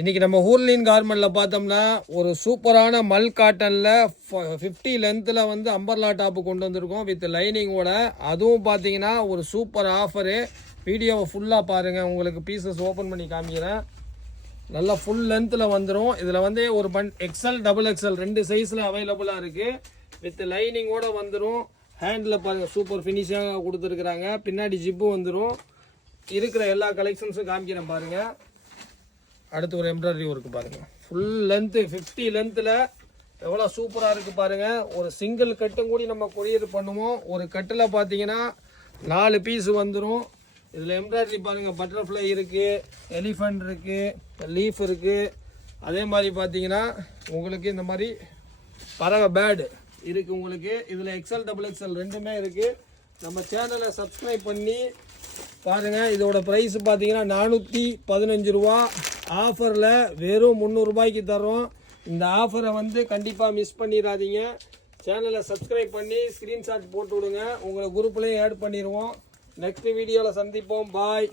இன்றைக்கி நம்ம ஹூர்லின் கார்மெண்ட்டில் பார்த்தோம்னா ஒரு சூப்பரான மல் காட்டனில் 50 லென்த்தில் வந்து அம்பர்லா டாப்பு கொண்டு வந்திருக்கோம் வித் லைனிங்கோட. அதுவும் பார்த்தீங்கன்னா ஒரு சூப்பர் ஆஃபரு. வீடியோவை ஃபுல்லாக பாருங்கள், உங்களுக்கு பீசஸ் ஓப்பன் பண்ணி காமிக்கிறேன். நல்லா ஃபுல் லென்த்தில் வந்துடும். இதில் வந்து ஒரு எக்ஸ்எல் டபுள் எக்ஸ்எல் 2 சைஸில் அவைலபிளாக இருக்குது. வித் லைனிங்கோட வந்துடும். ஹேண்டில் பாருங்கள், சூப்பர் ஃபினிஷாக கொடுத்துருக்குறாங்க. பின்னாடி ஜிப்பு வந்துடும். இருக்கிற எல்லா கலெக்ஷன்ஸும் காமிக்கிறேன் பாருங்கள். அடுத்து ஒரு எம்ப்ராய்டரி ஒர்க்கு பாருங்கள். ஃபுல் லென்த்து 50 லென்த்தில் எவ்வளோ சூப்பராக இருக்குது பாருங்கள். ஒரு சிங்கிள் கட்டும் கூடி நம்ம கொரியர் பண்ணுவோம். ஒரு கட்டில் பார்த்தீங்கன்னா 4 பீஸ் வந்துடும். இதில் எம்ப்ராய்டரி பாருங்கள், பட்டர்ஃப்ளை இருக்குது, எலிஃபண்ட் இருக்குது, லீஃப் இருக்குது. அதே மாதிரி பார்த்தீங்கன்னா உங்களுக்கு இந்த மாதிரி பறவை பேடு இருக்குது உங்களுக்கு. இதில் எக்ஸ்எல் டபுள் எக்ஸ்எல் 2மே இருக்குது. நம்ம சேனலை சப்ஸ்கிரைப் பண்ணி பாருங்கள். இதோட ப்ரைஸ் பார்த்தீங்கன்னா 415 ரூபா. ஆஃபரில் வெறும் 300 ரூபாய்க்கு தரோம். இந்த ஆஃபரை வந்து கண்டிப்பாக மிஸ் பண்ணிடாதீங்க. சேனலை சப்ஸ்கிரைப் பண்ணி ஸ்க்ரீன்ஷாட் போட்டு விடுங்க. உங்களை குரூப்லேயும் ஆட் பண்ணிடுவோம். நெக்ஸ்ட் வீடியோவில் சந்திப்போம். பாய்.